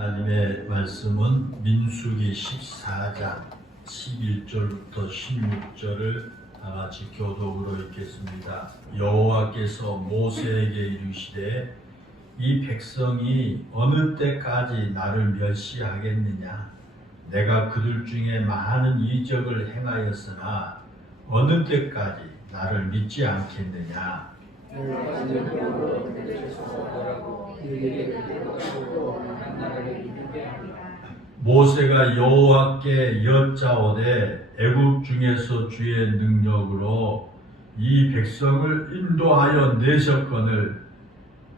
하나님의 말씀은 민수기 14장 11절부터 16절을 다같이 교독으로 읽겠습니다. 여호와께서 모세에게 이르시되 이 백성이 어느 때까지 나를 멸시하겠느냐? 내가 그들 중에 많은 이적을 행하였으나 어느 때까지 나를 믿지 않겠느냐? 모세가 여호와께 여짜오되 애굽 중에서 주의 능력으로 이 백성을 인도하여 내셨거늘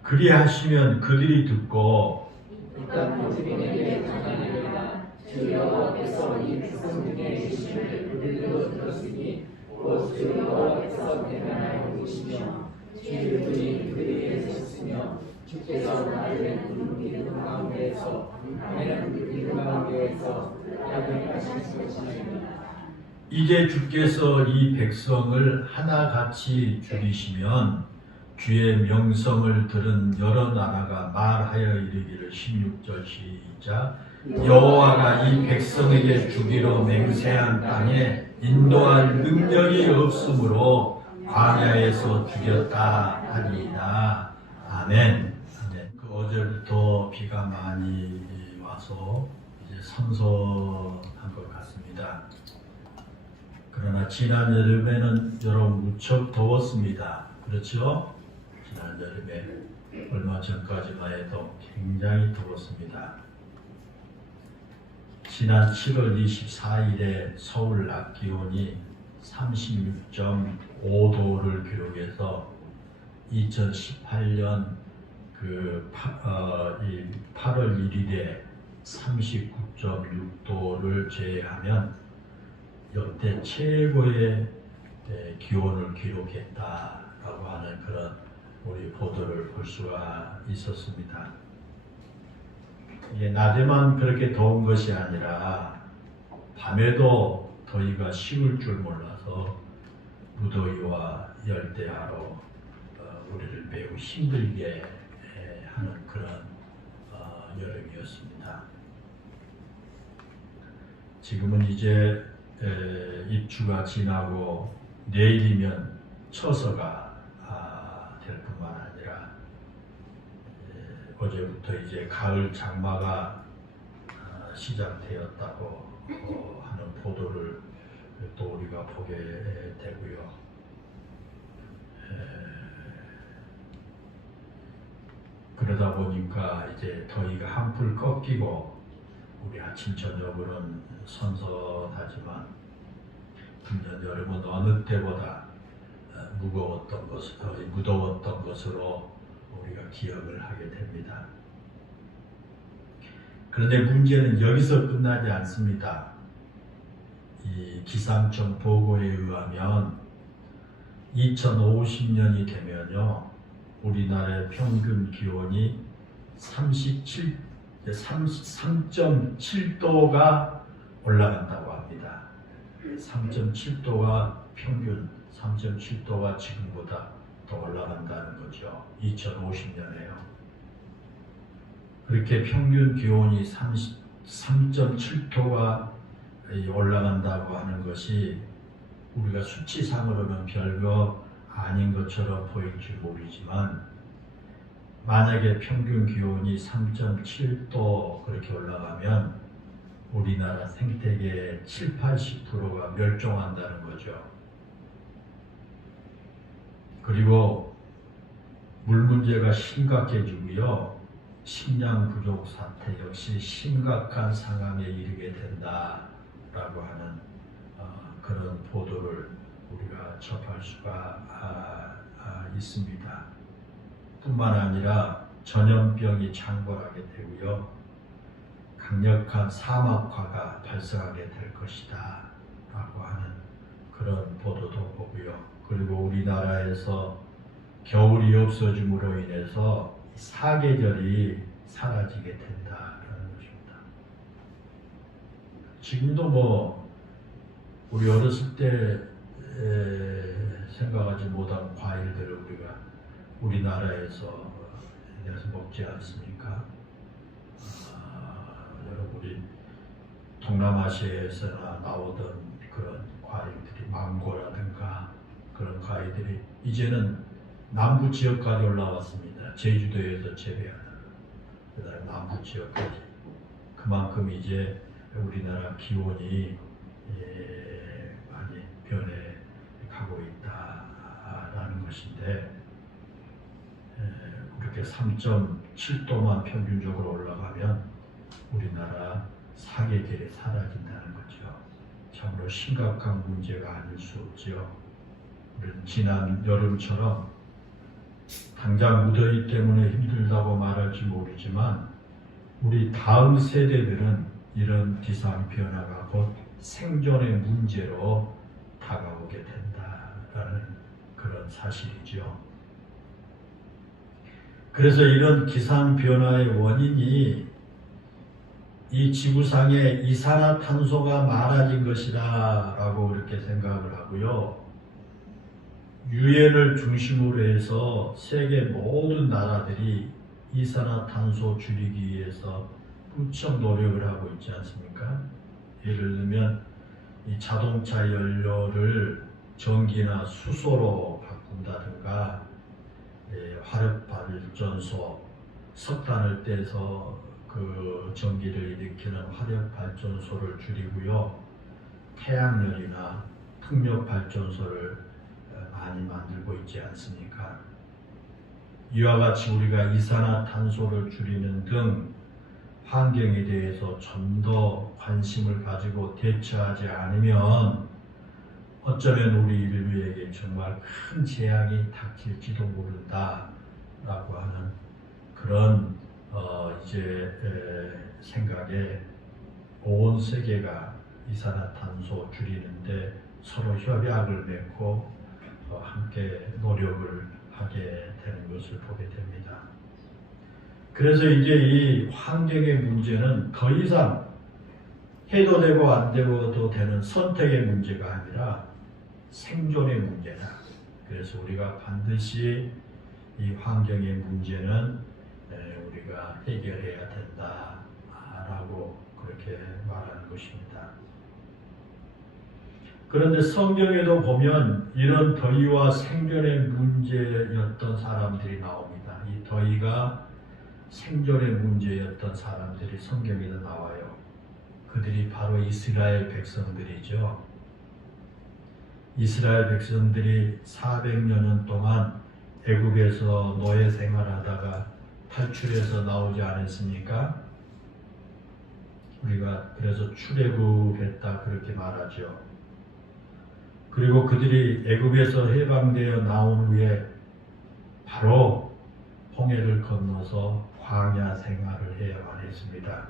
그리하시면 그들이 듣고 주 여호와께서 이 백성 중에 계심을 그들도 들었으니 곧 주 여호와께서 대면하여 보시며 주의 분이 그들에게 섰으며 주께서 나를 믿음 가운데에서 나는 믿음 가운데에서 야곱하신 것이니라. 이제 주께서 이 백성을 하나같이 죽이시면 주의 명성을 들은 여러 나라가 말하여 이르기를 16절 시작 여호와가 이 백성에게 주기로 맹세한 땅에 인도할 능력이 없으므로 광야에서 죽였다 하리이다. 아멘. 아멘. 어제부터 비가 많이 와서 이제 선선한 것 같습니다. 그러나 지난 여름에는 여러분 무척 더웠습니다. 그렇죠? 지난 여름에 얼마 전까지만 해도 굉장히 더웠습니다. 지난 7월 24일에 서울 낮 기온이 36.5도를 기록해서 2018년 8월 1일에 39.6도를 제외하면 역대 최고의 기온을 기록했다라고 하는 그런 우리 보도를 볼 수가 있었습니다. 이게 낮에만 그렇게 더운 것이 아니라 밤에도 더위가 식을 줄 몰라서 무더위와 열대야로 우리를 매우 힘들게 하는 그런 여름이었습니다. 지금은 이제 입추가 지나고 내일이면 처서가 될 뿐만 아니라 어제부터 이제 가을 장마가 시작되었다고 하는 보도를 또 우리가 보게 되고요. 그러다 보니까 이제 더위가 한풀 꺾이고 우리 아침 저녁으로는 선선하지만 금년 여름은 어느 때보다 무더웠던 것으로 우리가 기억을 하게 됩니다. 그런데 문제는 여기서 끝나지 않습니다. 이 기상청 보고에 의하면 2050년이 되면요, 우리나라의 평균 기온이 3.7도가 올라간다고 합니다. 3.7도가 평균 3.7도가 지금보다 더 올라간다는 거죠. 2050년에요. 그렇게 평균 기온이 3.7도가 올라간다고 하는 것이 우리가 수치상으로는 별거 아닌 것처럼 보일지 모르지만 만약에 평균 기온이 3.7도 그렇게 올라가면 우리나라 생태계의 70~80%가 멸종한다는 거죠. 그리고 물 문제가 심각해지고요. 식량 부족 사태 역시 심각한 상황에 이르게 된다라고 하는 그런 보도를 우리가 접할 수가 있습니다. 뿐만 아니라 전염병이 창궐하게 되고요. 강력한 사막화가 발생하게 될 것이다 라고 하는 그런 보도도 보고요. 그리고 우리나라에서 겨울이 없어짐으로 인해서 사계절이 사라지게 된다라는 것입니다. 지금도 우리 어렸을 때 생각하지 못한 과일들을 우리가 우리나라에서 먹지 않습니까? 우리 동남아시아에서나 나오던 그런 과일들이 망고라든가 그런 과일들이 이제는 남부 지역까지 올라왔습니다. 제주도에서 재배하는 그다음 남부 지역까지. 그만큼 이제 우리나라 기온이 많이 변해가고 있다라는 것인데, 그렇게 3.7도만 평균적으로 올라가면 우리나라 사계절이 사라진다는 거죠. 참으로 심각한 문제가 아닐 수 없죠. 우리는 지난 여름처럼 당장 무더위 때문에 힘들다고 말할지 모르지만 우리 다음 세대들은 이런 기상 변화가 곧 생존의 문제로 다가오게 된다라는 그런 사실이죠. 그래서 이런 기상 변화의 원인이 이 지구상에 이산화탄소가 많아진 것이라고 그렇게 생각을 하고요. 유엔을 중심으로 해서 세계 모든 나라들이 이산화탄소 줄이기 위해서 무척 노력을 하고 있지 않습니까? 예를 들면 이 자동차 연료를 전기나 수소로 바꾼다든가, 화력발전소, 석탄을 떼서 그 전기를 일으키는 화력발전소를 줄이고요. 태양열이나 풍력발전소를 많이 만들고 있지 않습니까? 이와 같이 우리가 이산화탄소를 줄이는 등 환경에 대해서 좀 더 관심을 가지고 대처하지 않으면 어쩌면 우리 인류에게 정말 큰 재앙이 닥칠지도 모른다라고 하는 그런 생각에 온 세계가 이산화탄소 줄이는데 서로 협약을 맺고 함께 노력을 하게 되는 것을 보게 됩니다. 그래서 이제 이 환경의 문제는 더 이상 해도 되고 안 되고도 되는 선택의 문제가 아니라 생존의 문제다. 그래서 우리가 반드시 이 환경의 문제는 우리가 해결해야 된다라고 그렇게 말하는 것입니다. 그런데 성경에도 보면 이런 더위와 생존의 문제였던 사람들이 나옵니다. 이 더위가 생존의 문제였던 사람들이 성경에도 나와요. 그들이 바로 이스라엘 백성들이죠. 이스라엘 백성들이 400년 동안 애굽에서 노예 생활하다가 탈출해서 나오지 않았습니까? 우리가 그래서 출애굽했다 그렇게 말하죠. 그리고 그들이 애굽에서 해방되어 나온 후에 바로 홍해를 건너서 광야 생활을 해야만 했습니다.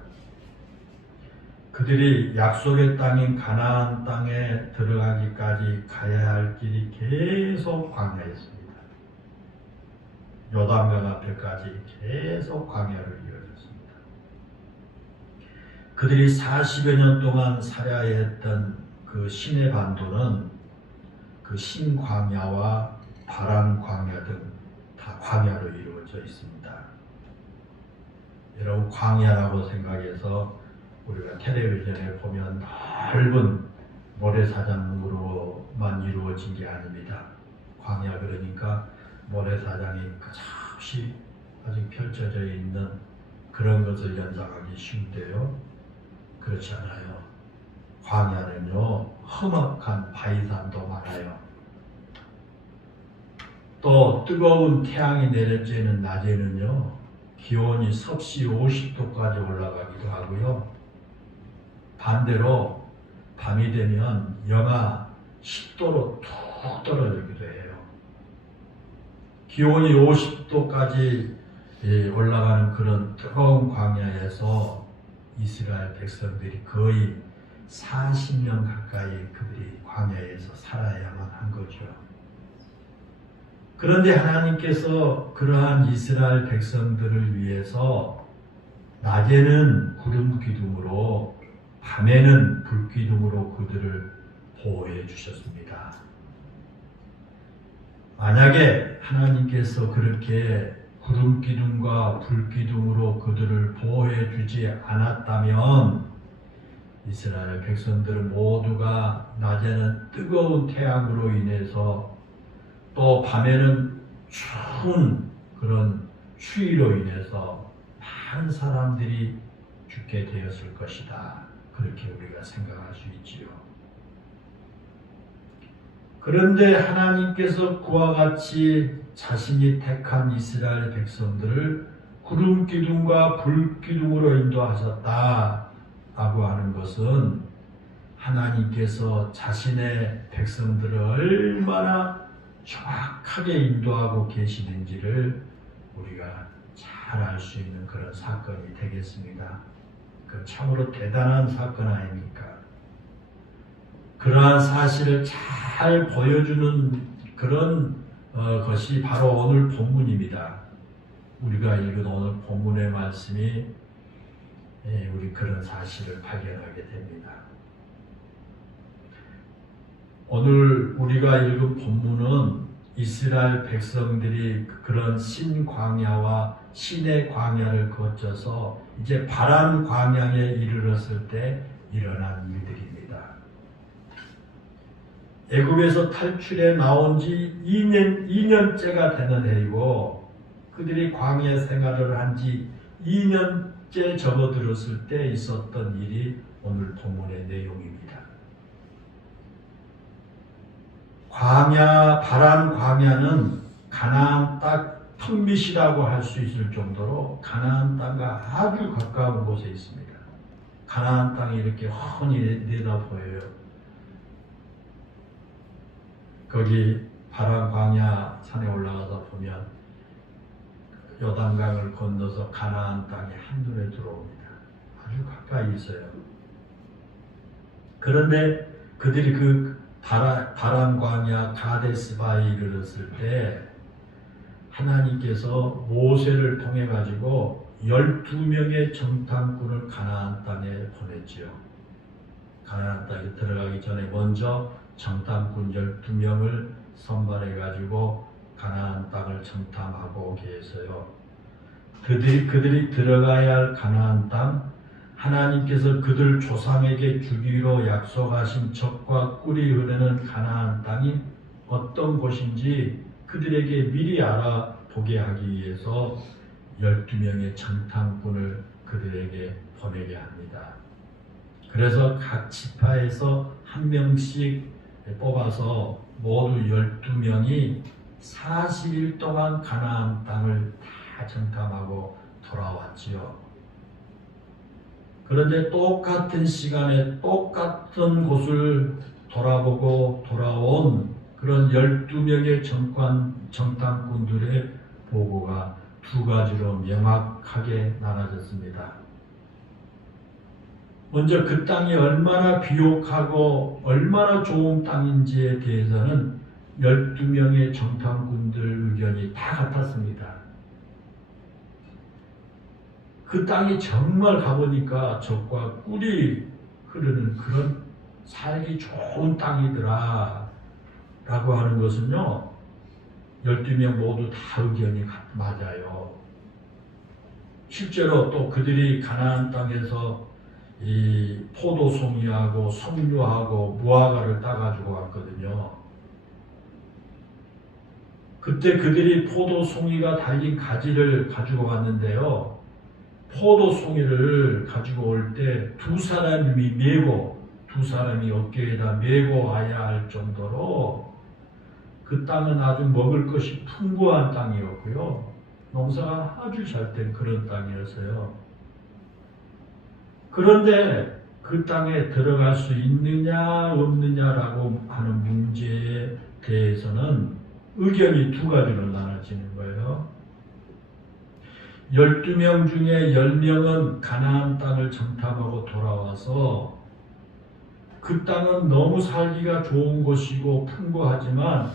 그들이 약속의 땅인 가나안 땅에 들어가기까지 가야 할 길이 계속 광야였습니다. 요단강 앞에까지 계속 광야를 이어졌습니다. 그들이 40여 년 동안 살아야 했던 그 시내 반도는 그 신광야와 바람광야 등 다 광야로 이루어져 있습니다. 여러분, 광야라고 생각해서 우리가 텔레비전에 보면 넓은 모래사장으로만 이루어진 게 아닙니다. 광야 그러니까 모래사장이 끝없이 아직 펼쳐져 있는 그런 것을 연상하기 쉬운데요. 그렇지 않아요. 광야는요, 험악한 바위산도 많아요. 또 뜨거운 태양이 내려쬐는 낮에는요, 기온이 섭씨 50도까지 올라가기도 하고요. 반대로 밤이 되면 영하 10도로 툭 떨어지기도 해요. 기온이 50도까지 올라가는 그런 뜨거운 광야에서 이스라엘 백성들이 거의 40년 가까이 그들이 광야에서 살아야만 한 거죠. 그런데 하나님께서 그러한 이스라엘 백성들을 위해서 낮에는 구름 기둥으로 밤에는 불 기둥으로 그들을 보호해 주셨습니다. 만약에 하나님께서 그렇게 구름 기둥과 불 기둥으로 그들을 보호해 주지 않았다면 이스라엘 백성들은 모두가 낮에는 뜨거운 태양으로 인해서 또 밤에는 추운 그런 추위로 인해서 많은 사람들이 죽게 되었을 것이다. 그렇게 우리가 생각할 수 있지요. 그런데 하나님께서 그와 같이 자신이 택한 이스라엘 백성들을 구름 기둥과 불 기둥으로 인도하셨다라고 하는 것은 하나님께서 자신의 백성들을 얼마나 정확하게 인도하고 계시는지를 우리가 잘 알 수 있는 그런 사건이 되겠습니다. 그 참으로 대단한 사건 아닙니까? 그러한 사실을 잘 보여주는 그런 것이 바로 오늘 본문입니다. 우리가 읽은 오늘 본문의 말씀이 우리 그런 사실을 발견하게 됩니다. 오늘 우리가 읽은 본문은 이스라엘 백성들이 그런 신광야와 신의 광야를 거쳐서 이제 바란 광야에 이르렀을 때 일어난 일들입니다. 애굽에서 탈출해 나온 지 2년째가 되는 해이고 그들이 광야 생활을 한 지 2년째 접어들었을 때 있었던 일이 오늘 본문의 내용입니다. 바란 광야는 가나안 땅 턱밑이라고 할 수 있을 정도로 가나안 땅과 아주 가까운 곳에 있습니다. 가나안 땅이 이렇게 훤히 내다 보여요. 거기 바란 광야 산에 올라가서 보면 요단강을 건너서 가나안 땅이 한눈에 들어옵니다. 아주 가까이 있어요. 그런데 그들이 그 바란 광야 가데스바에 이르렀을 때 하나님께서 모세를 통해 가지고 12명의 정탐꾼을 가나안 땅에 보냈지요. 가나안 땅에 들어가기 전에 먼저 정탐꾼 12명을 선발해 가지고 가나안 땅을 정탐하고 오게 해서요. 그들이 들어가야 할 가나안 땅, 하나님께서 그들 조상에게 주기로 약속하신 젖과 꿀이 흐르는 가나안 땅이 어떤 곳인지 그들에게 미리 알아보게 하기 위해서 12명의 정탐꾼을 그들에게 보내게 합니다. 그래서 각 지파에서 한 명씩 뽑아서 모두 12명이 40일 동안 가나안 땅을 다 정탐하고 돌아왔지요. 그런데 똑같은 시간에 똑같은 곳을 돌아보고 돌아온 그런 12명의 정탐꾼들의 보고가 두 가지로 명확하게 나눠졌습니다. 먼저 그 땅이 얼마나 비옥하고 얼마나 좋은 땅인지에 대해서는 12명의 정탐꾼들 의견이 다 같았습니다. 그 땅이 정말 가보니까 젖과 꿀이 흐르는 그런 살기 좋은 땅이더라 라고 하는 것은요, 12명 모두 다 의견이 맞아요. 실제로 또 그들이 가나안 땅에서 이 포도송이하고 석류하고 무화과를 따가지고 왔거든요. 그때 그들이 포도송이가 달린 가지를 가지고 왔는데요. 포도송이를 가지고 올 때 두 사람이 어깨에다 메고 와야 할 정도로 그 땅은 아주 먹을 것이 풍부한 땅이었고요. 농사가 아주 잘 된 그런 땅이었어요. 그런데 그 땅에 들어갈 수 있느냐 없느냐라고 하는 문제에 대해서는 의견이 두 가지로 나눠지는 거예요. 12명 중에 10명은 가나안 땅을 정탐하고 돌아와서 그 땅은 너무 살기가 좋은 곳이고 풍부하지만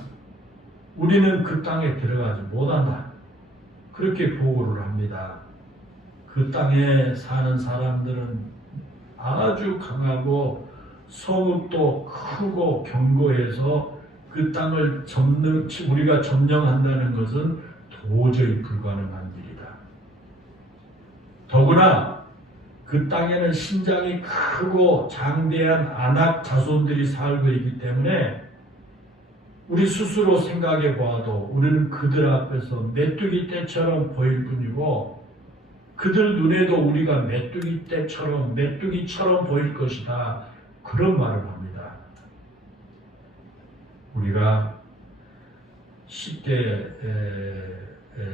우리는 그 땅에 들어가지 못한다. 그렇게 보고를 합니다. 그 땅에 사는 사람들은 아주 강하고 성읍도 크고 견고해서 그 땅을 우리가 점령한다는 것은 도저히 불가능한 일이다. 더구나 그 땅에는 신장이 크고 장대한 아낙 자손들이 살고 있기 때문에 우리 스스로 생각해 보아도 우리는 그들 앞에서 메뚜기 떼처럼 보일 뿐이고 그들 눈에도 우리가 메뚜기처럼 보일 것이다. 그런 말을 합니다. 우리가 쉽게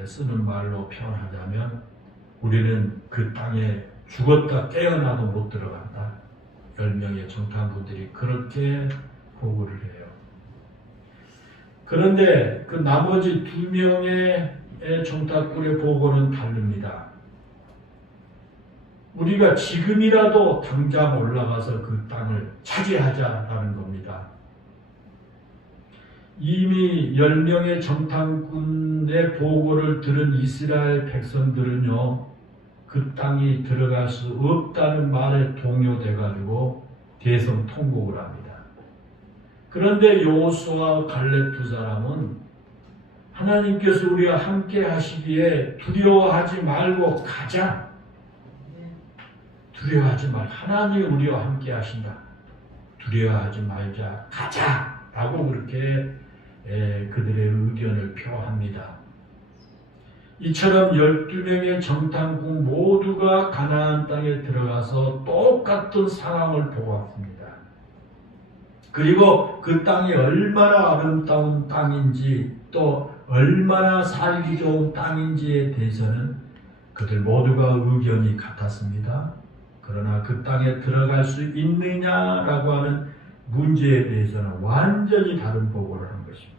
쓰는 말로 표현하자면 우리는 그 땅에 죽었다 깨어나도 못 들어간다. 10명의 정탐꾼들이 그렇게 보고를 해요. 그런데 그 나머지 2명의 정탐꾼의 보고는 다릅니다. 우리가 지금이라도 당장 올라가서 그 땅을 차지하자라는 겁니다. 이미 10명의 정탐꾼의 보고를 들은 이스라엘 백성들은요, 그 땅이 들어갈 수 없다는 말에 동요돼가지고 대성통곡을 합니다. 그런데 여호수아와 갈렙 두 사람은 하나님께서 우리와 함께 하시기에 두려워하지 말고 가자. 두려워하지 말. 하나님이 우리와 함께 하신다. 두려워하지 말자. 가자. 라고 그렇게 그들의 의견을 표합니다. 이처럼 12명의 정탐꾼 모두가 가나안 땅에 들어가서 똑같은 상황을 보았습니다. 그리고 그 땅이 얼마나 아름다운 땅인지 또 얼마나 살기 좋은 땅인지에 대해서는 그들 모두가 의견이 같았습니다. 그러나 그 땅에 들어갈 수 있느냐라고 하는 문제에 대해서는 완전히 다른 보고를 한 것입니다.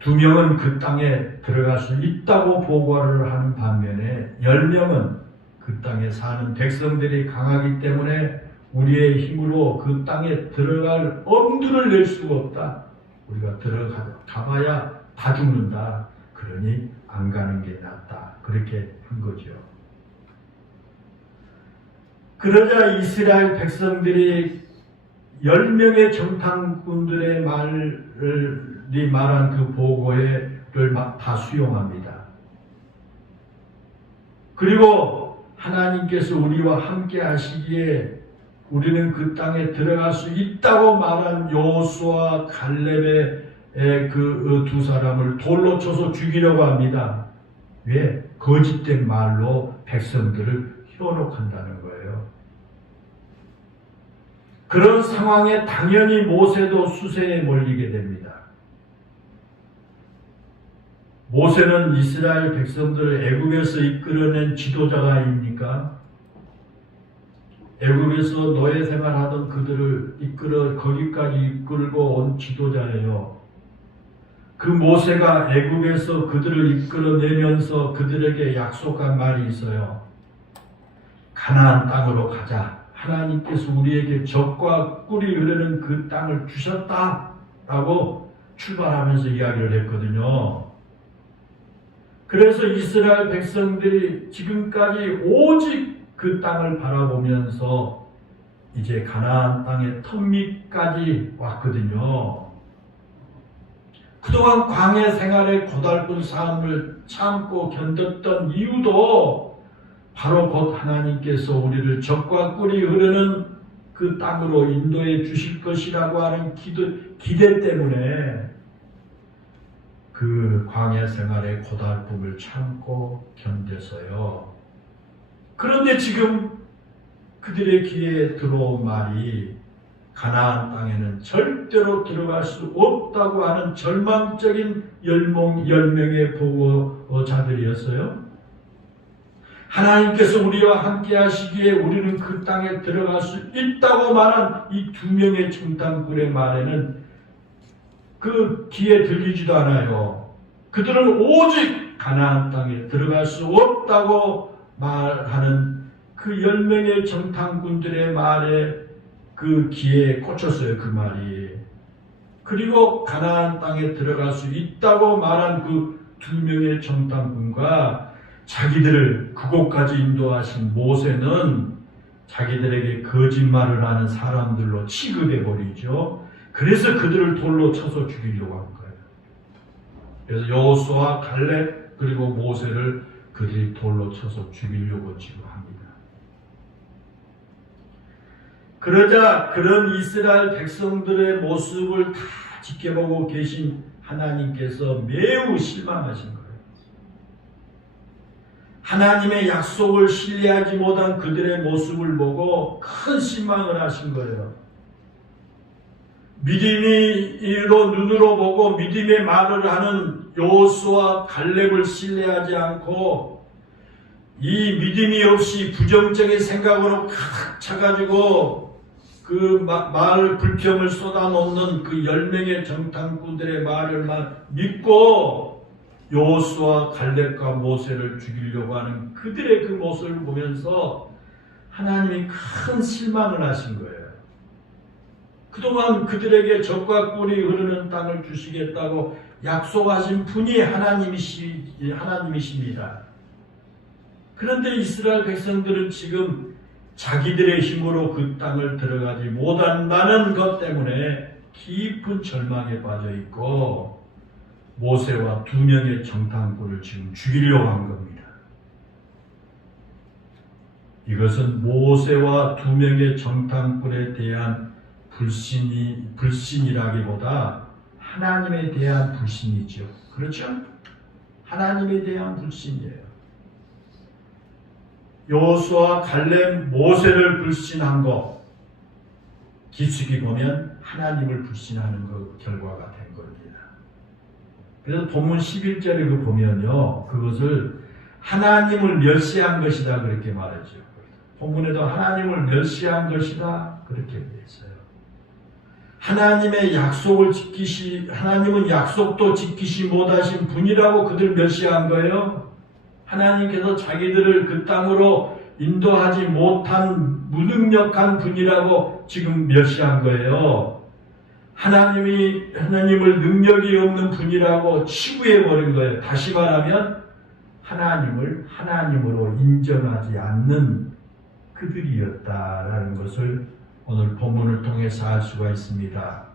2명은 그 땅에 들어갈 수 있다고 보고를 하는 반면에 10명은 그 땅에 사는 백성들이 강하기 때문에 우리의 힘으로 그 땅에 들어갈 엄두를 낼 수가 없다. 우리가 들어가봐야 다 죽는다. 그러니 안 가는 게 낫다. 그렇게 한 거죠. 그러자 이스라엘 백성들이 10명의 정탐꾼들의 말이 말한 그 보고를 다 수용합니다. 그리고 하나님께서 우리와 함께 하시기에 우리는 그 땅에 들어갈 수 있다고 말한 여호수아 갈렙의 그 두 사람을 돌로 쳐서 죽이려고 합니다. 왜? 거짓된 말로 백성들을 현혹한다는 거예요. 그런 상황에 당연히 모세도 수세에 몰리게 됩니다. 모세는 이스라엘 백성들을 애굽에서 이끌어낸 지도자가 아닙니까? 애굽에서 노예 생활하던 그들을 거기까지 이끌고 온 지도자예요. 그 모세가 애굽에서 그들을 이끌어내면서 그들에게 약속한 말이 있어요. 가나안 땅으로 가자. 하나님께서 우리에게 젖과 꿀이 흐르는 그 땅을 주셨다라고 출발하면서 이야기를 했거든요. 그래서 이스라엘 백성들이 지금까지 오직 그 땅을 바라보면서 이제 가나안 땅의 턱밑까지 왔거든요. 그동안 광야 생활의 고달픈 삶을 참고 견뎠던 이유도 바로 곧 하나님께서 우리를 젖과 꿀이 흐르는 그 땅으로 인도해 주실 것이라고 하는 기대 때문에 그 광야 생활의 고달픔을 참고 견뎌서요. 그런데 지금 그들의 귀에 들어온 말이 가나안 땅에는 절대로 들어갈 수 없다고 하는 절망적인 10명의 보고자들이었어요. 하나님께서 우리와 함께 하시기에 우리는 그 땅에 들어갈 수 있다고 말한 이 2명의 정탐꾼의 말에는 그 귀에 들리지도 않아요. 그들은 오직 가나안 땅에 들어갈 수 없다고 말하는 그 10명의 정탐꾼들의 말에 그 귀에 꽂혔어요. 그 말이. 그리고 가나안 땅에 들어갈 수 있다고 말한 그 2명의 정탐꾼과 자기들을 그곳까지 인도하신 모세는 자기들에게 거짓말을 하는 사람들로 취급해 버리죠. 그래서 그들을 돌로 쳐서 죽이려고 한 거예요. 그래서 여호수아, 갈렙 그리고 모세를 그들이 돌로 쳐서 죽이려고 지금 합니다. 그러자 그런 이스라엘 백성들의 모습을 다 지켜보고 계신 하나님께서 매우 실망하신 거예요. 하나님의 약속을 신뢰하지 못한 그들의 모습을 보고 큰 실망을 하신 거예요. 믿음이로 눈으로 보고 믿음의 말을 하는 여호수아 갈렙을 신뢰하지 않고 이 믿음이 없이 부정적인 생각으로 칵 차가지고 그 말 불평을 쏟아놓는 그 10명의 정탐꾼들의 말을만 믿고 여호수아 갈렙과 모세를 죽이려고 하는 그들의 그 모습을 보면서 하나님이 큰 실망을 하신 거예요. 그동안 그들에게 젖과 꿀이 흐르는 땅을 주시겠다고 약속하신 분이 하나님이십니다. 그런데 이스라엘 백성들은 지금 자기들의 힘으로 그 땅을 들어가지 못한다는 것 때문에 깊은 절망에 빠져 있고 모세와 2명의 정탐꾼을 지금 죽이려고 한 겁니다. 이것은 모세와 2명의 정탐꾼에 대한 불신이라기보다 하나님에 대한 불신이죠. 그렇죠? 하나님에 대한 불신이에요. 여호수아, 갈렙, 모세를 불신한 것, 깊숙이 보면 하나님을 불신하는 그 결과가 된 겁니다. 그래서 본문 11절에 그 보면요, 그것을 하나님을 멸시한 것이다 그렇게 말하죠. 본문에도 하나님을 멸시한 것이다 그렇게 되어있어요. 하나님의 약속을 하나님은 약속도 지키시 못하신 분이라고 그들 멸시한 거예요. 하나님께서 자기들을 그 땅으로 인도하지 못한 무능력한 분이라고 지금 멸시한 거예요. 하나님을 능력이 없는 분이라고 치부해버린 거예요. 다시 말하면 하나님을 하나님으로 인정하지 않는 그들이었다라는 것을 오늘 본문을 통해서 알 수가 있습니다.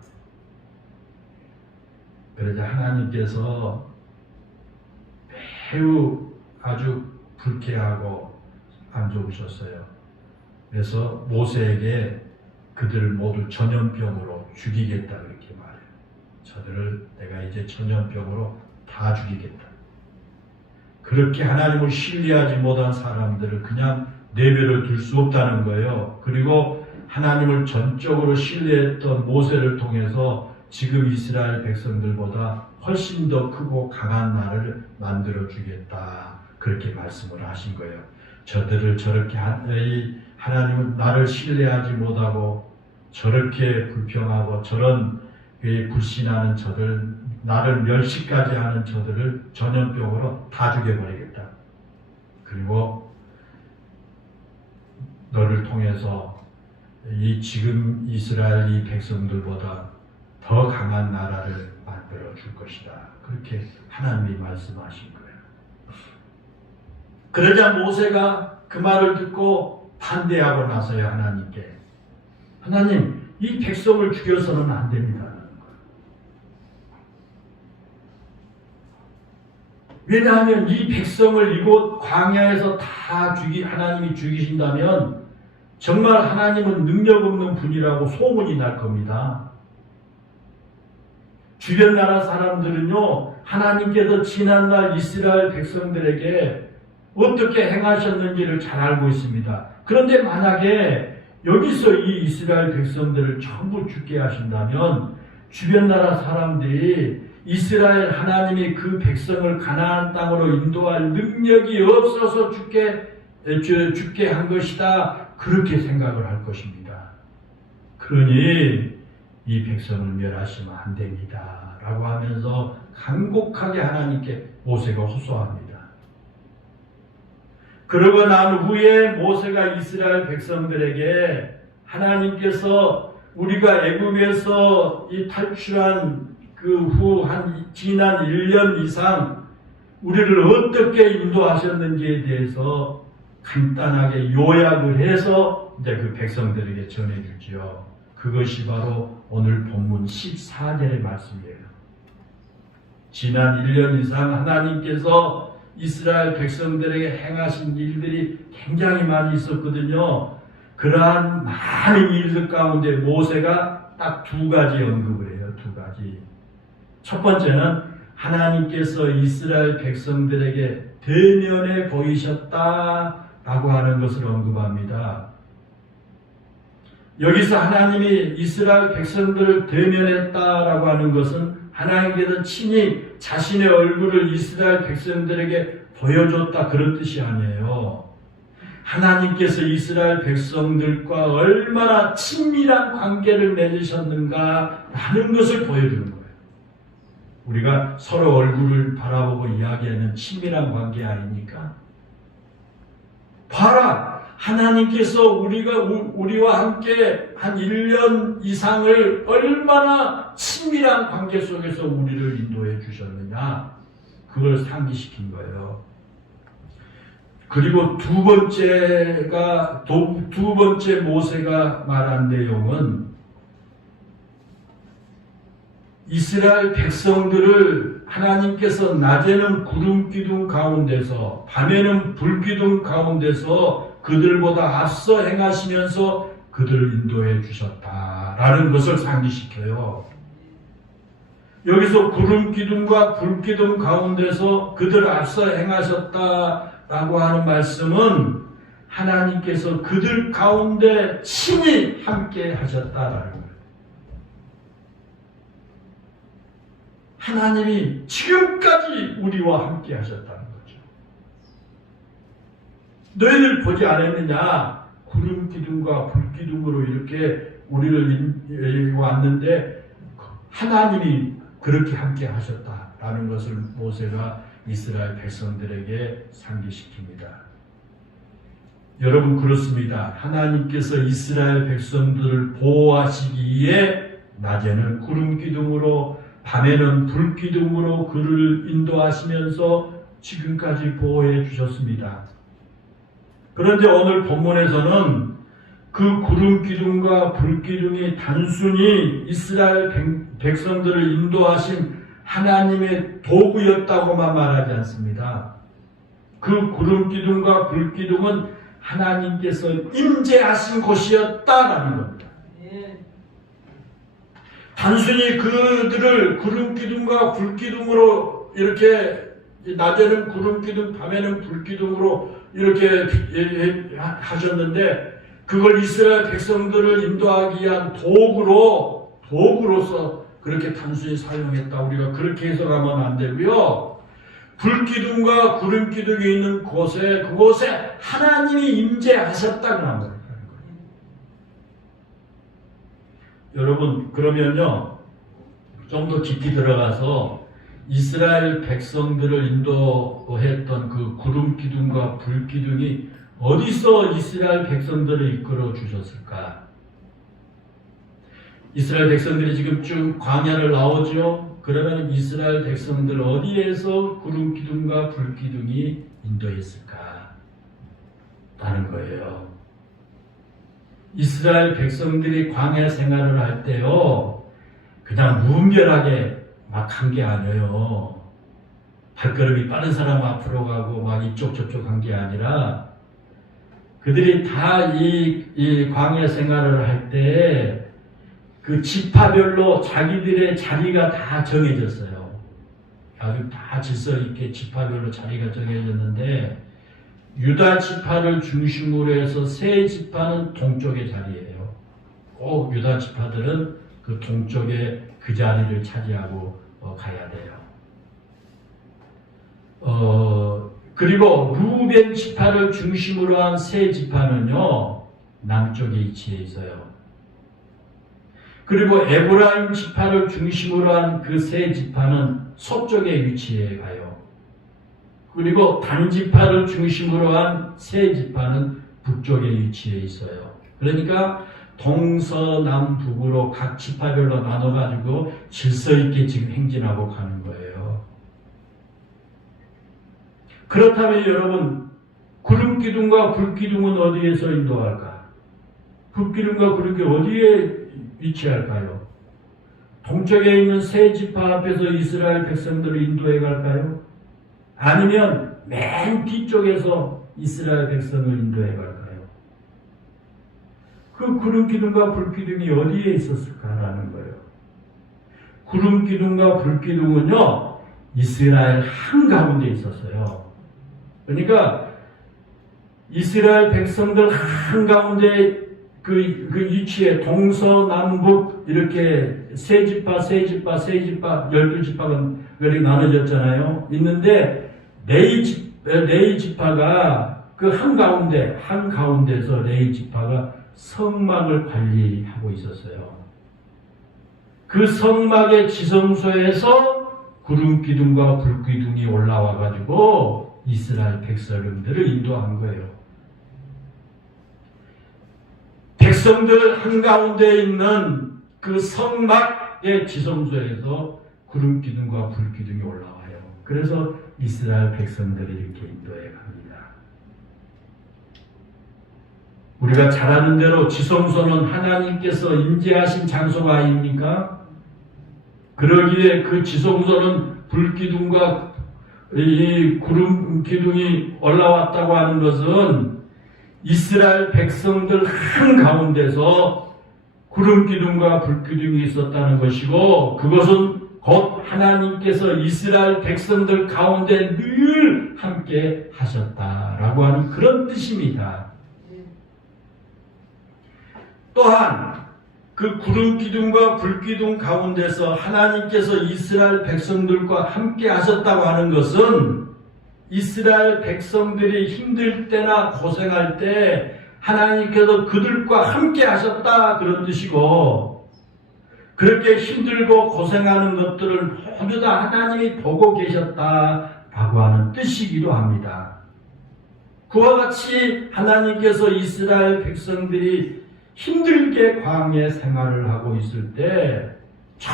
그러자 하나님께서 매우 아주 불쾌하고 안 좋으셨어요. 그래서 모세에게 그들을 모두 전염병으로 죽이겠다 그렇게 말해요. 저들을 내가 이제 전염병으로 다 죽이겠다. 그렇게 하나님을 신뢰하지 못한 사람들을 그냥 내버려 둘 수 없다는 거예요. 그리고 하나님을 전적으로 신뢰했던 모세를 통해서 지금 이스라엘 백성들보다 훨씬 더 크고 강한 나라를 만들어 주겠다. 그렇게 말씀을 하신 거예요. 저들을 저렇게 하나님은 나를 신뢰하지 못하고 저렇게 불평하고 저런 불신하는 저들, 나를 멸시까지 하는 저들을 전염병으로 다 죽여버리겠다. 그리고 너를 통해서 이 지금 이스라엘 이 백성들보다 더 강한 나라를 만들어 줄 것이다. 그렇게 하나님이 말씀하신 거예요. 그러자 모세가 그 말을 듣고 반대하고 나서요, 하나님께. 하나님, 이 백성을 죽여서는 안 됩니다. 왜냐하면 이 백성을 이곳 광야에서 다 하나님이 죽이신다면 정말 하나님은 능력 없는 분이라고 소문이 날 겁니다. 주변 나라 사람들은요, 하나님께서 지난날 이스라엘 백성들에게 어떻게 행하셨는지를 잘 알고 있습니다. 그런데 만약에 여기서 이 이스라엘 백성들을 전부 죽게 하신다면 주변 나라 사람들이 이스라엘 하나님이 그 백성을 가나안 땅으로 인도할 능력이 없어서 죽게 한 것이다. 그렇게 생각을 할 것입니다. 그러니 이 백성을 멸하시면 안 됩니다. 라고 하면서 간곡하게 하나님께 모세가 호소합니다. 그러고 난 후에 모세가 이스라엘 백성들에게 하나님께서 우리가 애굽에서 이 탈출한 그 후 지난 1년 이상 우리를 어떻게 인도하셨는지에 대해서 간단하게 요약을 해서 이제 그 백성들에게 전해주지요. 그것이 바로 오늘 본문 14절의 말씀이에요. 지난 1년 이상 하나님께서 이스라엘 백성들에게 행하신 일들이 굉장히 많이 있었거든요. 그러한 많은 일들 가운데 모세가 딱 두 가지 언급을 해요. 두 가지. 첫 번째는 하나님께서 이스라엘 백성들에게 대면에 보이셨다라고 하는 것을 언급합니다. 여기서 하나님이 이스라엘 백성들을 대면했다라고 하는 것은 하나님께서 친히 자신의 얼굴을 이스라엘 백성들에게 보여줬다 그런 뜻이 아니에요. 하나님께서 이스라엘 백성들과 얼마나 친밀한 관계를 맺으셨는가 하는 것을 보여주는 거예요. 우리가 서로 얼굴을 바라보고 이야기하는 친밀한 관계 아닙니까? 봐라! 하나님께서 우리와 함께 한 1년 이상을 얼마나 친밀한 관계 속에서 우리를 인도해 주셨느냐. 그걸 상기시킨 거예요. 그리고 두 번째 모세가 말한 내용은 이스라엘 백성들을 하나님께서 낮에는 구름 기둥 가운데서 밤에는 불 기둥 가운데서 그들보다 앞서 행하시면서 그들을 인도해 주셨다라는 것을 상기시켜요. 여기서 구름 기둥과 불 기둥 가운데서 그들을 앞서 행하셨다라고 하는 말씀은 하나님께서 그들 가운데 친히 함께 하셨다라는 거예요. 하나님이 지금까지 우리와 함께 하셨다는 거죠. 너희들 보지 않았느냐? 구름 기둥과 불 기둥으로 이렇게 우리를 왔는데 하나님이 그렇게 함께 하셨다라는 것을 모세가 이스라엘 백성들에게 상기시킵니다. 여러분 그렇습니다. 하나님께서 이스라엘 백성들을 보호하시기에 낮에는 구름 기둥으로 밤에는 불 기둥으로 그를 인도하시면서 지금까지 보호해 주셨습니다. 그런데 오늘 본문에서는 그 구름 기둥과 불 기둥이 단순히 이스라엘 백성들을 인도하신 하나님의 도구였다고만 말하지 않습니다. 그 구름 기둥과 불 기둥은 하나님께서 임재하신 곳이었다라는 겁니다. 단순히 그들을 구름 기둥과 불 기둥으로 이렇게 낮에는 구름 기둥, 밤에는 불 기둥으로 이렇게 하셨는데 그걸 이스라엘 백성들을 인도하기 위한 도구로서 그렇게 단순히 사용했다. 우리가 그렇게 해석하면 안 되고요. 불 기둥과 구름 기둥이 있는 그곳에 하나님이 임재하셨다고 하는 거예요. 여러분 그러면요 좀 더 깊이 들어가서 이스라엘 백성들을 인도했던 그 구름 기둥과 불 기둥이 어디서 이스라엘 백성들을 이끌어 주셨을까? 이스라엘 백성들이 지금 쭉 광야를 나오죠. 그러면 이스라엘 백성들 어디에서 구름 기둥과 불 기둥이 인도했을까? 라는 거예요. 이스라엘 백성들이 광야 생활을 할 때요, 그냥 무분별하게 막 한 게 아니에요. 발걸음이 빠른 사람 앞으로 가고 막 이쪽 저쪽 한 게 아니라 그들이 다 이 광야 생활을 할 때 그 지파별로 자기들의 자리가 다 정해졌어요. 아주 다 질서 있게 지파별로 자리가 정해졌는데 유다 지파를 중심으로 해서 세 지파는 동쪽의 자리예요. 꼭 유다 지파들은 그 동쪽에 그 자리를 차지하고 가야 돼요. 그리고 루벤 지파를 중심으로 한 세 지파는요 남쪽에 위치해 있어요. 그리고 에브라임 지파를 중심으로 한 그 세 지파는 서쪽에 위치해 가요. 그리고 단 지파를 중심으로 한 세 지파는 북쪽에 위치해 있어요. 그러니까 동서남북으로 각 지파별로 나눠가지고 질서 있게 지금 행진하고 가는 거예요. 그렇다면 여러분, 구름 기둥과 불 기둥은 어디에서 인도할까? 불 기둥과 구름 기둥 어디에 위치할까요? 동쪽에 있는 세 지파 앞에서 이스라엘 백성들을 인도해 갈까요? 아니면 맨 뒤쪽에서 이스라엘 백성을 인도해 갈까요? 그 구름 기둥과 불 기둥이 어디에 있었을까라는 거예요. 구름 기둥과 불 기둥은요, 이스라엘 한가운데 있었어요. 그러니까 이스라엘 백성들 한가운데 그 위치에 동서남북 이렇게 세 지파 12지파가 그렇게 나눠졌잖아요. 있는데 레위 지파가 그 한가운데서 레위 지파가 성막을 관리하고 있었어요. 그 성막의 지성소에서 구름 기둥과 불 기둥이 올라와 가지고 이스라엘 백성들을 인도한 거예요. 백성들 한가운데 있는 그 성막의 지성소에서 구름 기둥과 불 기둥이 올라와요. 그래서 이스라엘 백성들이 이렇게 인도해 갑니다. 우리가 잘 아는 대로 지성소는 하나님께서 임재하신 장소가 아닙니까? 그러기에 그 지성소는 불 기둥과 이 구름 기둥이 올라왔다고 하는 것은 이스라엘 백성들 한가운데서 구름 기둥과 불 기둥이 있었다는 것이고, 그것은 곧 하나님께서 이스라엘 백성들 가운데 늘 함께 하셨다라고 하는 그런 뜻입니다. 또한 그 구름 기둥과 불 기둥 가운데서 하나님께서 이스라엘 백성들과 함께 하셨다고 하는 것은 이스라엘 백성들이 힘들 때나 고생할 때 하나님께서 그들과 함께 하셨다 그런 뜻이고, 그렇게 힘들고 고생하는 것들을 모두 다 하나님이 보고 계셨다라고 하는 뜻이기도 합니다. 그와 같이 하나님께서 이스라엘 백성들이 힘들게 광야 생활을 하고 있을 때 저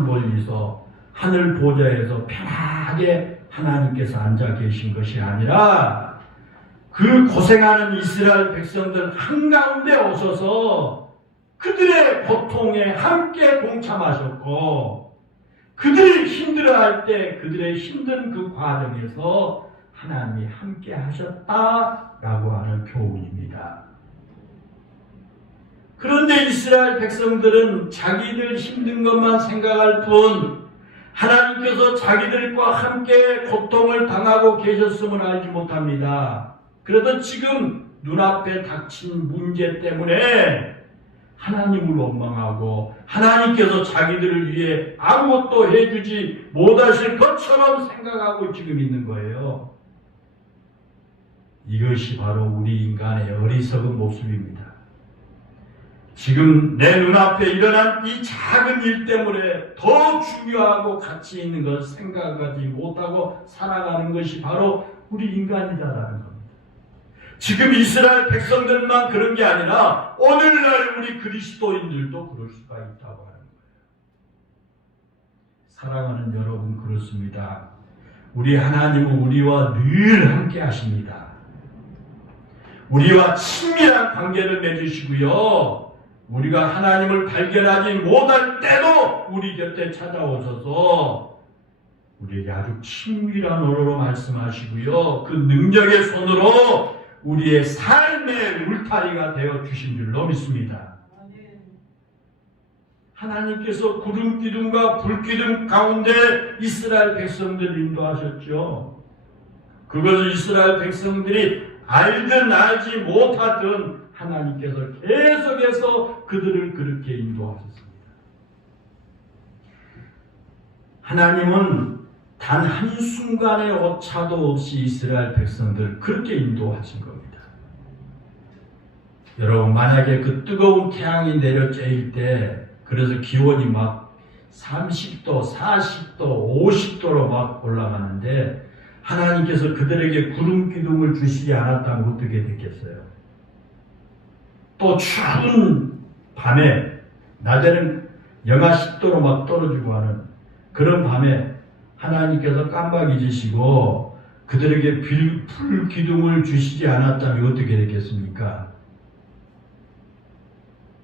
멀리서 하늘 보좌에서 편하게 하나님께서 앉아 계신 것이 아니라 그 고생하는 이스라엘 백성들 한가운데 오셔서 그들의 고통에 함께 동참하셨고, 그들이 힘들어할 때 그들의 힘든 그 과정에서 하나님이 함께 하셨다라고 하는 교훈입니다. 그런데 이스라엘 백성들은 자기들 힘든 것만 생각할 뿐 하나님께서 자기들과 함께 고통을 당하고 계셨음을 알지 못합니다. 그래도 지금 눈앞에 닥친 문제 때문에 하나님을 원망하고 하나님께서 자기들을 위해 아무것도 해주지 못하실 것처럼 생각하고 지금 있는 거예요. 이것이 바로 우리 인간의 어리석은 모습입니다. 지금 내 눈앞에 일어난 이 작은 일 때문에 더 중요하고 가치 있는 것을 생각하지 못하고 살아가는 것이 바로 우리 인간이다라는 겁니다. 지금 이스라엘 백성들만 그런 게 아니라 오늘날 우리 그리스도인들도 그럴 수가 있다고 하는 거예요. 사랑하는 여러분, 그렇습니다. 우리 하나님은 우리와 늘 함께 하십니다. 우리와 친밀한 관계를 맺으시고요, 우리가 하나님을 발견하지 못할 때도 우리 곁에 찾아오셔서 우리에게 아주 친밀한 언어로 말씀하시고요, 그 능력의 손으로 우리의 삶의 울타리가 되어 주신 줄로 믿습니다. 하나님께서 구름 기둥과 불 기둥 가운데 이스라엘 백성들을 인도하셨죠. 그것을 이스라엘 백성들이 알든 알지 못하든 하나님께서 계속해서 그들을 그렇게 인도하셨습니다. 하나님은 단 한순간의 오차도 없이 이스라엘 백성들을 그렇게 인도하신 겁니다. 여러분, 만약에 그 뜨거운 태양이 내려쬐일 때, 그래서 기온이 막 30도, 40도, 50도로 막 올라가는데 하나님께서 그들에게 구름 기둥을 주시지 않았다면 어떻게 됐겠어요? 또 추운 밤에, 낮에는 영하 10도로 막 떨어지고 하는 그런 밤에 하나님께서 깜빡 잊으시고 그들에게 불 기둥을 주시지 않았다면 어떻게 됐겠습니까?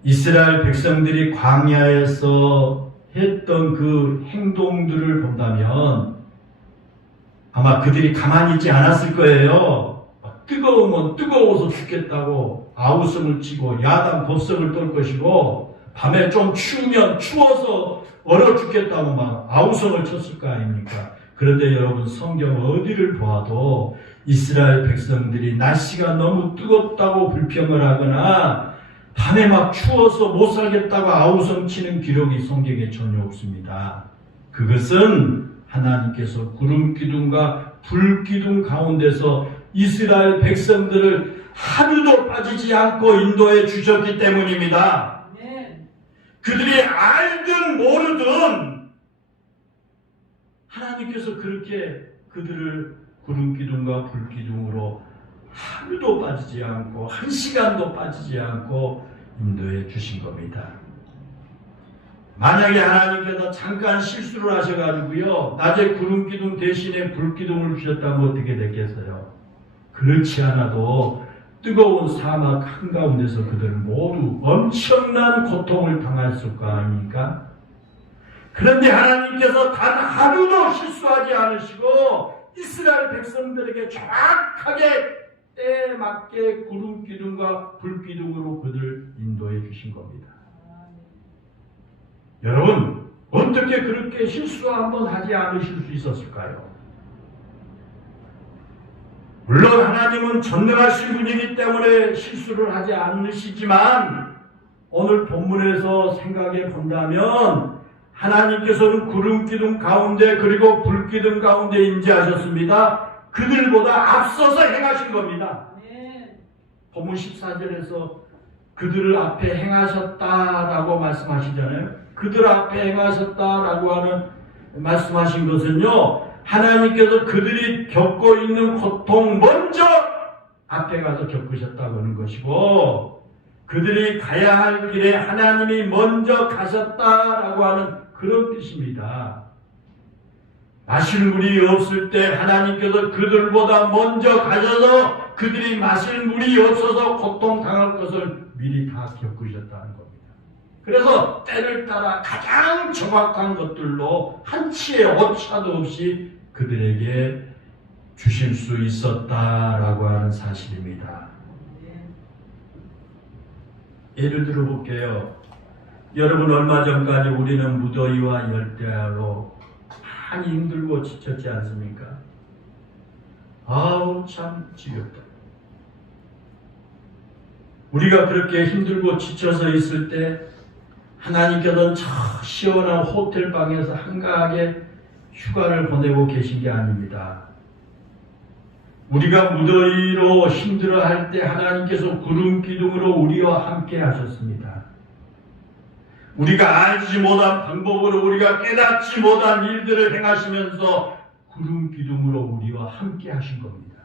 이스라엘 백성들이 광야에서 했던 그 행동들을 본다면 아마 그들이 가만히 있지 않았을 거예요. 뜨거우면 뜨거워서 죽겠다고 아우성을 치고 야단 법석을 떨 것이고, 밤에 좀 추우면 추워서 얼어 죽겠다고 막 아우성을 쳤을 거 아닙니까? 그런데 여러분, 성경 어디를 보아도 이스라엘 백성들이 날씨가 너무 뜨겁다고 불평을 하거나 밤에 막 추워서 못 살겠다고 아우성 치는 기록이 성경에 전혀 없습니다. 그것은 하나님께서 구름 기둥과 불 기둥 가운데서 이스라엘 백성들을 하루도 빠지지 않고 인도해 주셨기 때문입니다. 그들이 알든 모르든 하나님께서 그렇게 그들을 구름 기둥과 불 기둥으로 하루도 빠지지 않고 한 시간도 빠지지 않고 인도해 주신 겁니다. 만약에 하나님께서 잠깐 실수를 하셔가지고요, 낮에 구름 기둥 대신에 불 기둥을 주셨다면 어떻게 됐겠어요? 그렇지 않아도 뜨거운 사막 한가운데서 그들 모두 엄청난 고통을 당했을 거 아닙니까? 그런데 하나님께서 단 하루도 실수하지 않으시고 이스라엘 백성들에게 정확하게 때에 맞게 구름 기둥과 불 기둥으로 그들을 인도해 주신 겁니다. 여러분, 어떻게 그렇게 실수 한번 하지 않으실 수 있었을까요? 물론 하나님은 전능하신 분이기 때문에 실수를 하지 않으시지만, 오늘 본문에서 생각해 본다면 하나님께서는 구름 기둥 가운데 그리고 불 기둥 가운데 임재하셨습니다. 그들보다 앞서서 행하신 겁니다. 본문 14절에서 그들을 앞에 행하셨다라고 말씀하시잖아요. 그들 앞에 행하셨다라고 하는 말씀하신 것은요, 하나님께서 그들이 겪고 있는 고통 먼저 앞에 가서 겪으셨다고 하는 것이고, 그들이 가야 할 길에 하나님이 먼저 가셨다라고 하는 그런 뜻입니다. 마실 물이 없을 때 하나님께서 그들보다 먼저 가셔서 그들이 마실 물이 없어서 고통당할 것을 미리 다 겪으셨다는 겁니다. 그래서 때를 따라 가장 정확한 것들로 한치의 오차도 없이 그들에게 주실 수 있었다라고 하는 사실입니다. 예를 들어 볼게요. 여러분, 얼마 전까지 우리는 무더위와 열대야로 많이 힘들고 지쳤지 않습니까? 아우, 참 지겹다. 우리가 그렇게 힘들고 지쳐서 있을 때 하나님께서는 저 시원한 호텔방에서 한가하게 휴가를 보내고 계신 게 아닙니다. 우리가 무더위로 힘들어할 때 하나님께서 구름 기둥으로 우리와 함께 하셨습니다. 우리가 알지 못한 방법으로 우리가 깨닫지 못한 일들을 행하시면서 구름 기둥으로 우리와 함께 하신 겁니다.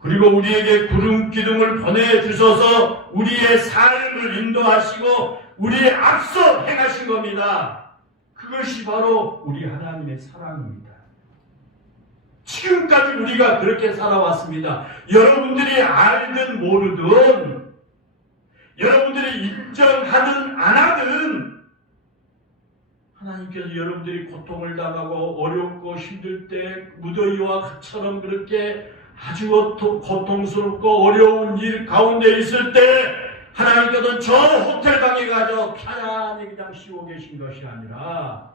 그리고 우리에게 구름 기둥을 보내주셔서 우리의 삶을 인도하시고 우리의 앞서 행하신 겁니다. 그것이 바로 우리 하나님의 사랑입니다. 지금까지 우리가 그렇게 살아왔습니다. 여러분들이 알든 모르든, 여러분들이 인정하든 안 하든, 하나님께서 여러분들이 고통을 당하고 어렵고 힘들 때 무더위와 같처럼 그렇게 아주 고통스럽고 어려운 일 가운데 있을 때 하나님께서는 저 호텔방에 가서 편안히 그냥 쉬고 계신 것이 아니라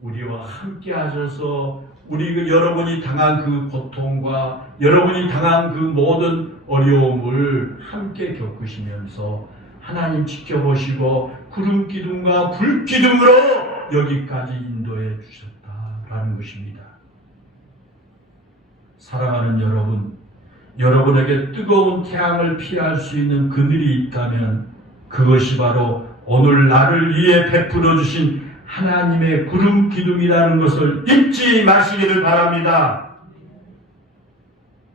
우리와 함께 하셔서 여러분이 당한 그 고통과 여러분이 당한 그 모든 어려움을 함께 겪으시면서 하나님 지켜보시고 구름 기둥과 불 기둥으로 여기까지 인도해 주셨다라는 것입니다. 사랑하는 여러분, 여러분에게 뜨거운 태양을 피할 수 있는 그늘이 있다면 그것이 바로 오늘 나를 위해 베풀어 주신 하나님의 구름 기둥이라는 것을 잊지 마시기를 바랍니다.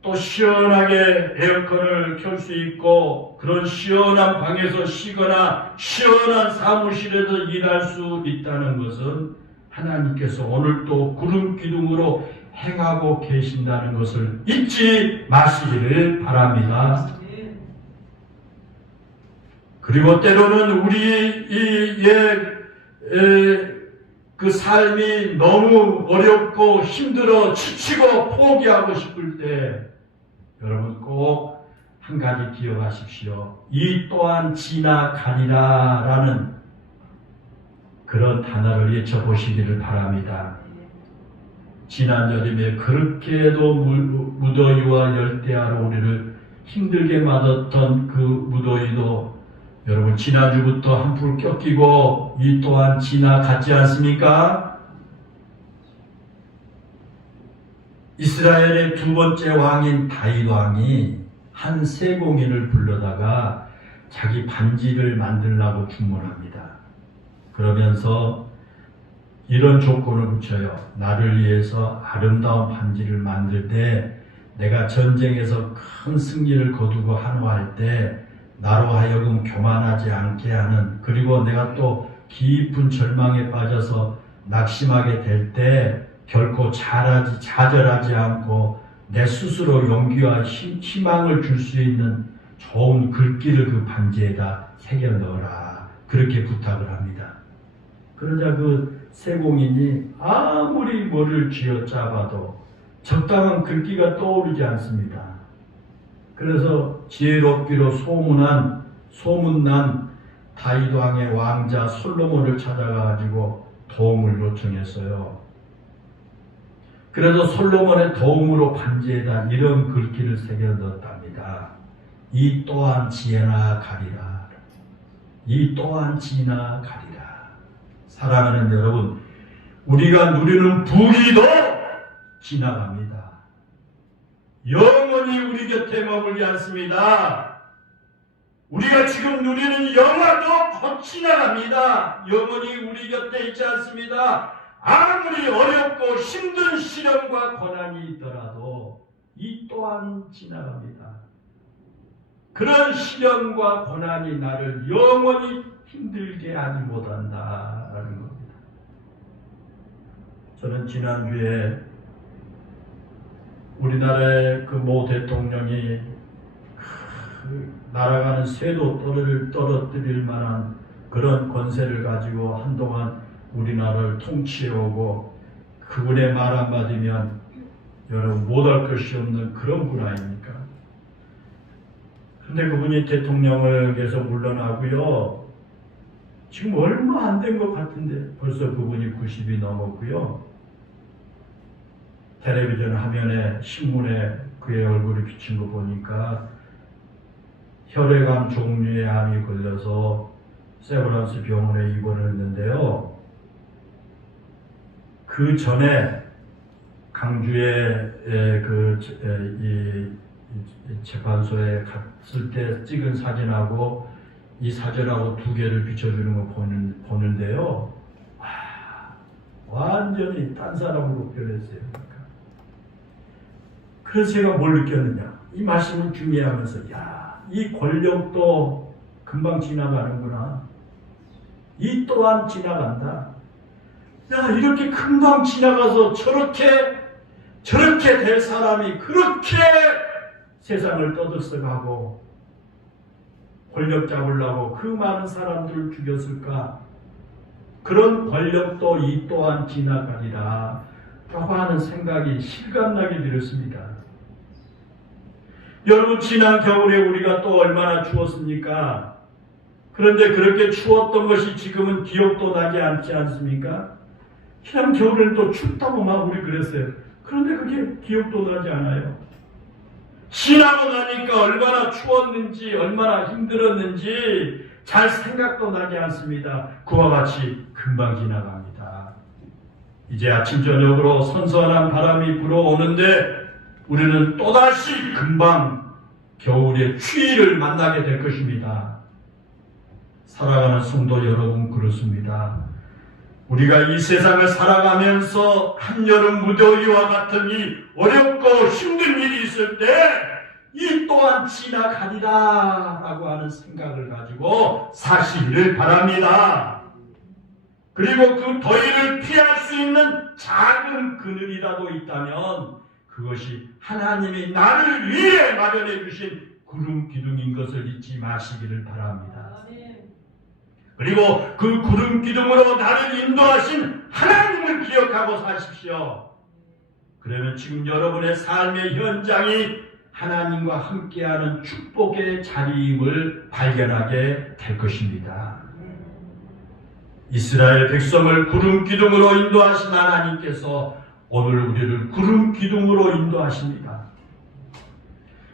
또 시원하게 에어컨을 켤 수 있고 그런 시원한 방에서 쉬거나 시원한 사무실에서 일할 수 있다는 것은 하나님께서 오늘도 구름 기둥으로 행하고 계신다는 것을 잊지 마시기를 바랍니다. 그리고 때로는 우리의 그 삶이 너무 어렵고 힘들어 지치고 포기하고 싶을 때 여러분 꼭 한 가지 기억하십시오. 이 또한 지나가리라 라는 그런 단어를 외쳐보시기를 바랍니다. 지난 여름에 그렇게도 무더위와 열대야로 우리를 힘들게 맞았던 그 무더위도 여러분 지난주부터 한풀 껴끼고 이 또한 지나갔지 않습니까? 이스라엘의 두 번째 왕인 다윗 왕이 한 세공인을 불러다가 자기 반지를 만들라고 주문합니다. 그러면서 이런 조건을 붙여요. 나를 위해서 아름다운 반지를 만들 때 내가 전쟁에서 큰 승리를 거두고 한화할 때 나로 하여금 교만하지 않게 하는, 그리고 내가 또 깊은 절망에 빠져서 낙심하게 될 때 결코 좌절하지 않고 내 스스로 용기와 희망을 줄 수 있는 좋은 글귀를 그 반지에다 새겨 넣어라. 그렇게 부탁을 합니다. 그러자 그 세공인이 아무리 뭐를 쥐어짜봐도 적당한 글귀가 떠오르지 않습니다. 그래서 지혜롭기로 소문난 다윗 왕의 왕자 솔로몬을 찾아가지고 도움을 요청했어요. 그래서 솔로몬의 도움으로 반지에다 이런 글귀를 새겨 넣었답니다. 이 또한 지나가리라. 이 또한 지나가리라. 사랑하는 여러분, 우리가 누리는 부귀도 지나갑니다. 영원히 우리 곁에 머물지 않습니다. 우리가 지금 누리는 영화도 곧 지나갑니다. 영원히 우리 곁에 있지 않습니다. 아무리 어렵고 힘든 시련과 고난이 있더라도 이 또한 지나갑니다. 그런 시련과 고난이 나를 영원히 힘들게 하지 못한다라는 겁니다. 저는 지난주에 우리나라의 그 모 대통령이 날아가는 새도 떨어뜨릴 만한 그런 권세를 가지고 한동안 우리나라를 통치해오고 그분의 말 한마디면 여러분 못할 것이 없는 그런 분 아닙니까? 근데 그분이 대통령에게서 물러나고요. 지금 얼마 안 된 것 같은데 벌써 그분이 90이 넘었고요. 텔레비전 화면에 신문에 그의 얼굴이 비친 거 보니까 혈액암 종류의 암이 걸려서 세브란스 병원에 입원을 했는데요. 그 전에 강주의 이 재판소에 갔을 때 찍은 사진하고 이 사진하고 두 개를 비춰주는 거 보는데요. 완전히 딴 사람으로 변했어요. 그래서 제가 뭘 느꼈느냐. 이 말씀을 중요하면서 이 권력도 금방 지나가는구나. 이 또한 지나간다. 이렇게 금방 지나가서 저렇게 될 사람이 그렇게 세상을 떠들썩하고 권력 잡으려고 그 많은 사람들을 죽였을까? 그런 권력도 이 또한 지나가리라 라고 하는 생각이 실감나게 들었습니다. 여러분, 지난 겨울에 우리가 또 얼마나 추웠습니까? 그런데 그렇게 추웠던 것이 지금은 기억도 나지 않지 않습니까? 지난 겨울에는 또 춥다고 막 우리 그랬어요. 그런데 그게 기억도 나지 않아요. 지나고 나니까 얼마나 추웠는지 얼마나 힘들었는지 잘 생각도 나지 않습니다. 그와 같이 금방 지나갑니다. 이제 아침 저녁으로 선선한 바람이 불어오는데 우리는 또다시 금방 겨울의 추위를 만나게 될 것입니다. 살아가는 성도 여러분, 그렇습니다. 우리가 이 세상을 살아가면서 한여름 무더위와 같은 이 어렵고 힘든 일이 있을 때 이 또한 지나가리라 라고 하는 생각을 가지고 사시기를 바랍니다. 그리고 그 더위를 피할 수 있는 작은 그늘이라도 있다면 그것이 하나님이 나를 위해 마련해 주신 구름 기둥인 것을 잊지 마시기를 바랍니다. 그리고 그 구름 기둥으로 나를 인도하신 하나님을 기억하고 사십시오. 그러면 지금 여러분의 삶의 현장이 하나님과 함께하는 축복의 자리임을 발견하게 될 것입니다. 이스라엘 백성을 구름 기둥으로 인도하신 하나님께서 오늘 우리를 구름 기둥으로 인도하십니다.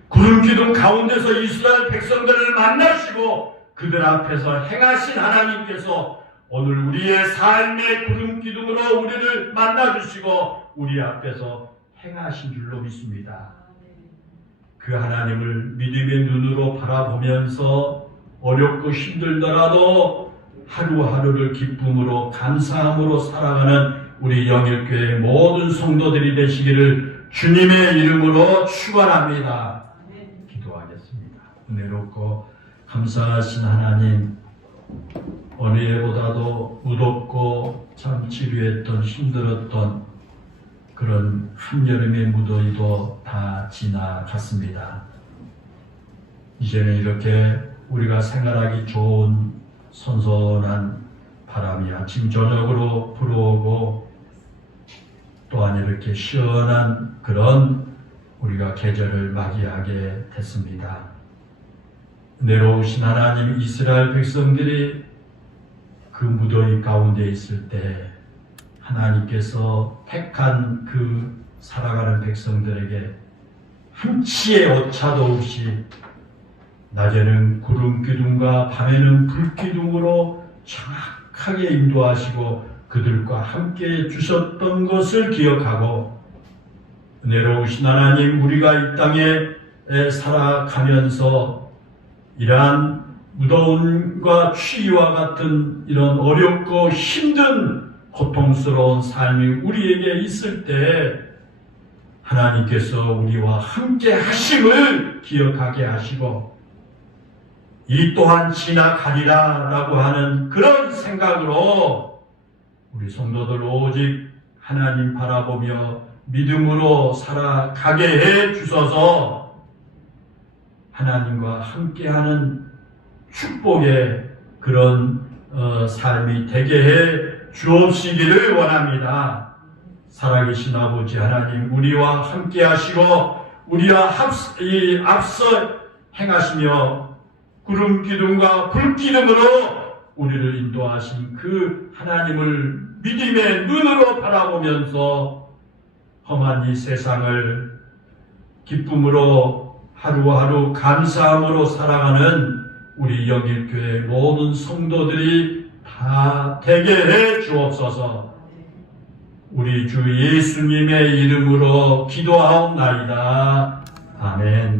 구름 기둥 가운데서 이스라엘 백성들을 만나시고 그들 앞에서 행하신 하나님께서 오늘 우리의 삶의 구름 기둥으로 우리를 만나주시고 우리 앞에서 행하신 줄로 믿습니다. 그 하나님을 믿음의 눈으로 바라보면서 어렵고 힘들더라도 하루하루를 기쁨으로 감사함으로 살아가는 우리 영일교회 모든 성도들이 되시기를 주님의 이름으로 축원합니다. 기도하겠습니다. 은혜롭고 감사하신 하나님, 어느 해보다도 무덥고 참 지루했던 힘들었던 그런 한여름의 무더위도 다 지나갔습니다. 이제는 이렇게 우리가 생활하기 좋은 선선한 바람이 아침 저녁으로 불어오고 또한 이렇게 시원한 그런 우리가 계절을 맞이하게 됐습니다. 내려오신 하나님, 이스라엘 백성들이 그 무더위 가운데 있을 때 하나님께서 택한 그 살아가는 백성들에게 한치의 오차도 없이 낮에는 구름 기둥과 밤에는 불 기둥으로 정확하게 인도하시고 그들과 함께 주셨던 것을 기억하고, 은혜로우신 하나님, 우리가 이 땅에 살아가면서 이러한 무더움과 추위와 같은 이런 어렵고 힘든 고통스러운 삶이 우리에게 있을 때 하나님께서 우리와 함께 하심을 기억하게 하시고 이 또한 지나가리라 라고 하는 그런 생각으로 우리 성도들 오직 하나님 바라보며 믿음으로 살아가게 해 주셔서 하나님과 함께하는 축복의 그런 삶이 되게 해 주옵시기를 원합니다. 살아계신 아버지 하나님, 우리와 함께 하시고 우리와 앞서 행하시며 구름 기둥과 불 기둥으로 우리를 인도하신 그 하나님을 믿음의 눈으로 바라보면서 험한 이 세상을 기쁨으로 하루하루 감사함으로 살아가는 우리 영일교회 모든 성도들이 다 되게 해 주옵소서. 우리 주 예수님의 이름으로 기도하옵나이다. 아멘.